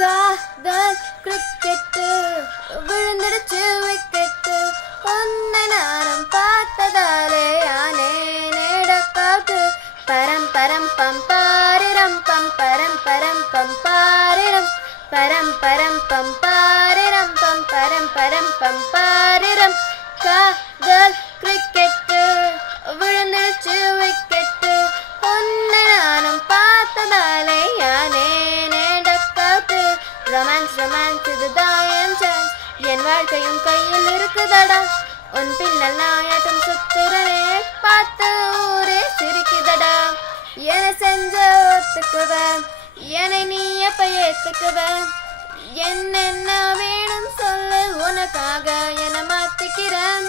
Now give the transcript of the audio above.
காதல் cricket விழுந்துடுச்சு wicket உன்னை நானும் பார்த்ததாலே ஆனே நேடக்காட்டு பரம் பரம் பம்பாரிரம் பம்பரம் பரம் பம்பாரிரம் பரம் பரம் பம்பாரிரம் பம்பரம் பரம் பம்பாரிரம் காதல் கிரிக்கெட்டு விழுந்துடுச்சு விக்கெட்டு உன்னை நானும் பார்த்ததாலே ஆனே ரொமான்ஸ் ரொமான்ஸ் இதுதான் என் சான்ஸ் என் வாழ்க்கையும் கையில் இருக்குதடா உன் பின்னல் நாயாட்டம் சுத்துறனே பார்த்து ஊரே சிரிக்குதடா என செஞ்ச ஒத்துக்குவேன் என்னை நீ எப்ப ஏத்துக்குவேன் என்னென்ன வேணும் சொல்லு உனக்காக என மாத்திக்கிறேன்